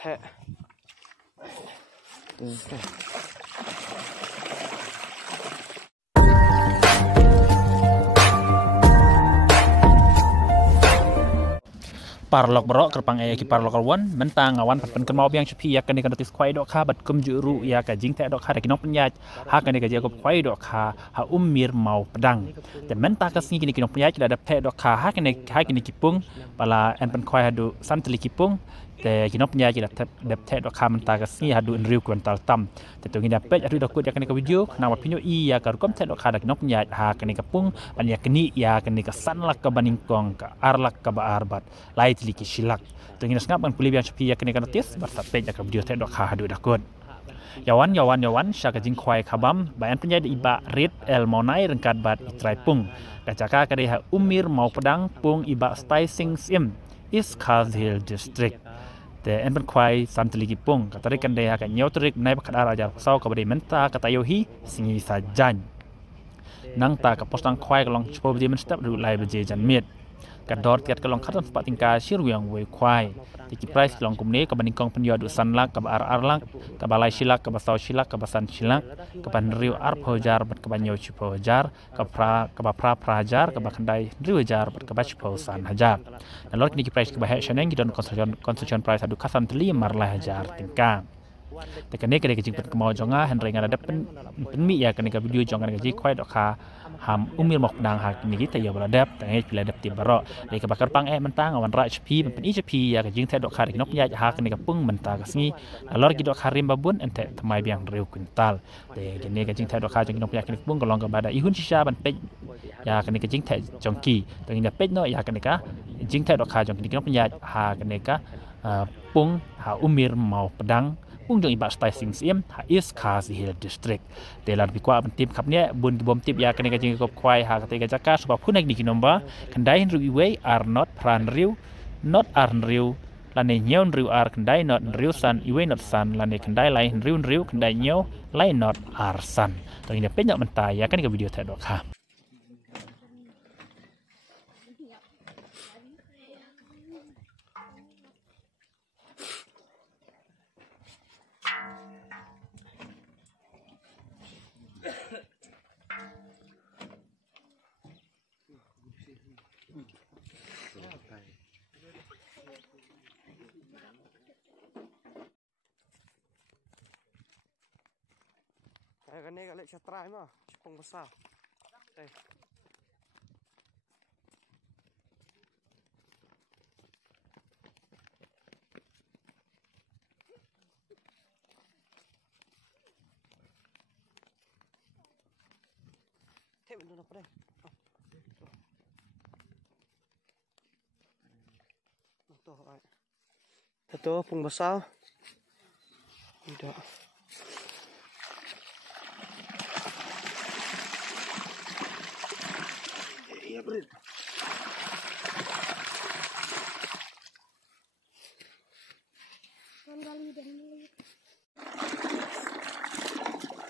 แทะParlok berok kerpang ki parlok kawan mentang awan pen kan mau biang cepi ya kan di kantis kwai dok kha bat kum juru ya ka jing te dok kha kinok penyaj ha kan di ka jago kwai dok kha ha umir mau pedang te menta ka singi kini kinok penyaj ada pe dok kha ha kini kipung pala en pen kwai hadu santli kipung te kinok penyaj da te dok kha menta ka singi hadu en riu kwental tam te tu ngina pe adu dok ya kan ka video na wa pinyo I ya ka kom te dok kha da kinok penyaj ha kan ka pung ban ya kini ya kan ka sanlak ka baningkong ka arlak ka ba arbat lai liki silak tengin ngap kan puli biang cepi ya kene kan tis barsat pe jak video te dok kha hadu dakut yawan syaka jing khwai khabam bayan penyai iba red el monai rengkat bat itrai pung kacaka kade ha umir mau pedang pung iba stai sing sim is Kazil district te en pen khwai santli ki pung katari kan de ha ka nyotrik nai bakhat arajar sau ka bade menta katayohi singi sajan nang ta ka postang khwai ka long chpo bje men step ru lai bje jan miet kador tiat kalong khatan sepat tingka sir yang we kwai tiki price kalong kumne ka baningkong penyo du sanlak ka ar arlak ka balai silak ka basau silak ka basan silak ka ban riu ar phojar bat ka banyo chipo jar ka pra prajar ka bakandai riu jar bat ka bach pho san hajar na lor tiki price ka bah shaneng gidon construction price adu khasan tli marla hajar tingka tekane kene kecing pet kemau jonga henry ngada pen mi ya kene ka video jonga ngaji kwai dok kha ham umir mok dang hak ni kita ya beladap tangai beladap ti baro le ka bakar pang mentang awan ra hp pen hp ya ka jing te dok kha nok ya hak ni ka pung menta ka sngi alor ki dok kharim babun ente thamai biang riu kuntal te kene ka jing te dok kha jing nok ya kene pung kolong ka bada ihun shisha ban pe ya kene ka jing te jongki tengin da pe no ya kene ka jing te dok kha jong ki nok ya ha kene ka pung ha umir mau pedang pung jong iba stai sing sim ha is Kazil district delar bi kwa ban tim khap ne bun ki bom tip ya kene ka jing kop kwai ha ka te ka jaka suba phunek di kinomba kandai ru we are not pran riu not arn riu lane nyeon riu ar kandai not riu san iwe not san lane kandai lai riu kandai nyeo lai not ar san to ina penyak mentai ya kan ka video ta dok ha cái này lại chặt trai mà không có sao đây thế mình được đây Ito pong basa. Tidak. Iya, bro.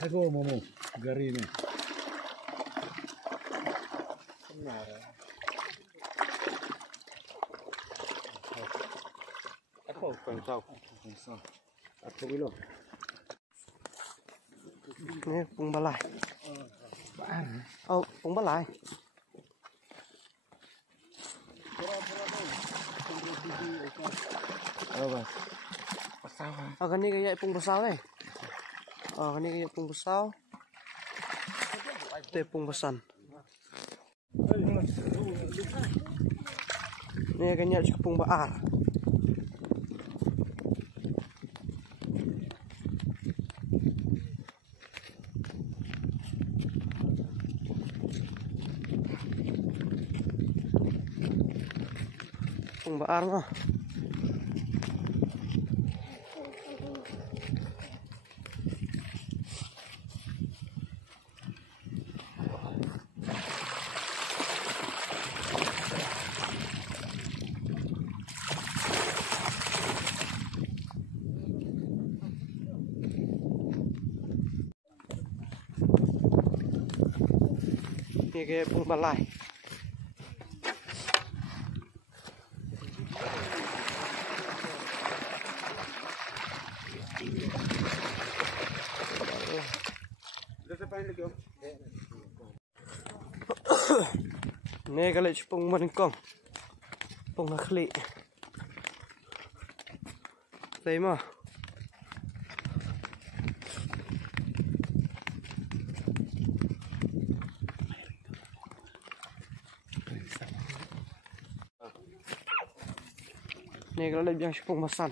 Aduh, momo, gari ini. Benar. Aku pensau. Aku bilang. Ini pung balai. Oh, pung balai. Oh, pasal. Ah, kan ni kayak pung besar eh. Ah, kan ni kayak pung besar. Itu pung besan. Ini kayaknya cukup pung baar. Pung baar mah. Ini kayak pung balai. Nè cái lại chụp mình con là khỉ thấy mà nè cái lại biang chụp masan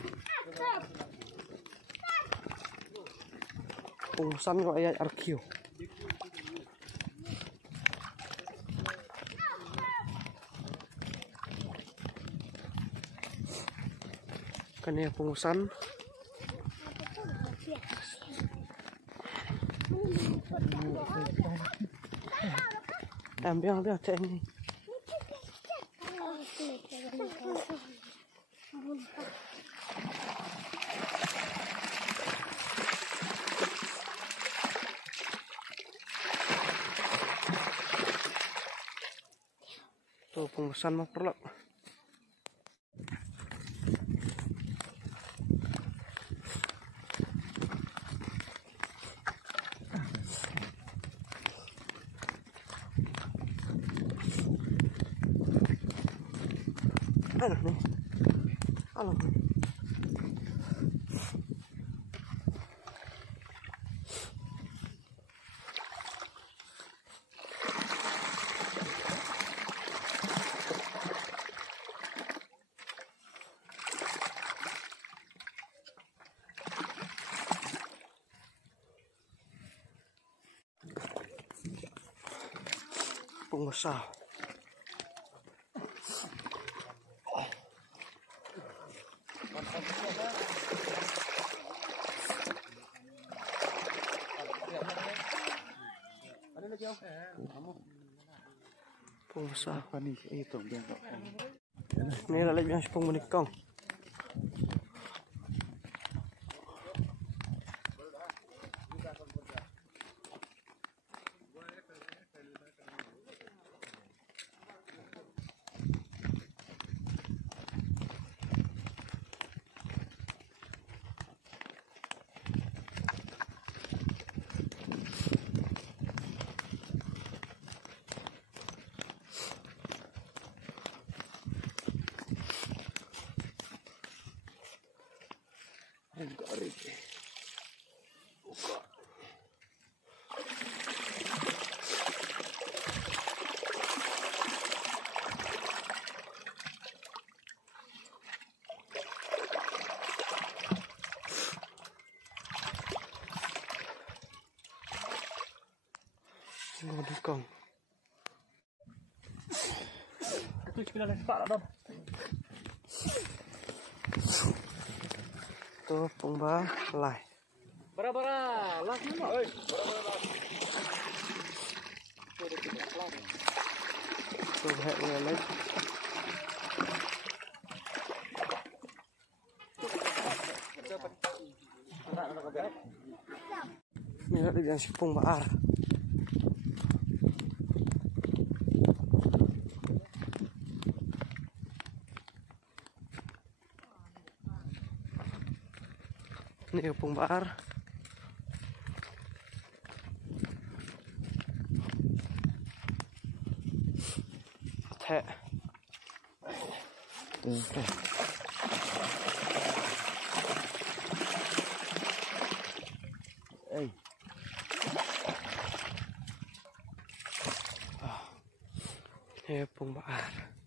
masan gọi là arkiu kannya pengusan ambil dia cek ini tuh pengusan mah perlu anak nih, alam. Pengusaha. Pengusaha Apa nih itu dia kok. ini là yang sepung menikong menikong tuh pungba lai Bara-bara, las ni mah. tuh hek lai ini là yang sepung baar ini pung baar thẹ ini pung baar